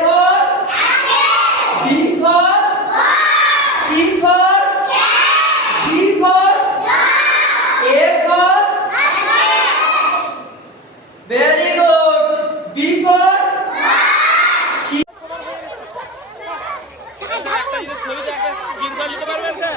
for B for C for D for A for very good B for C একটা জিনিস ছবিতে একটা screenshot নিতে পারবেন স্যার?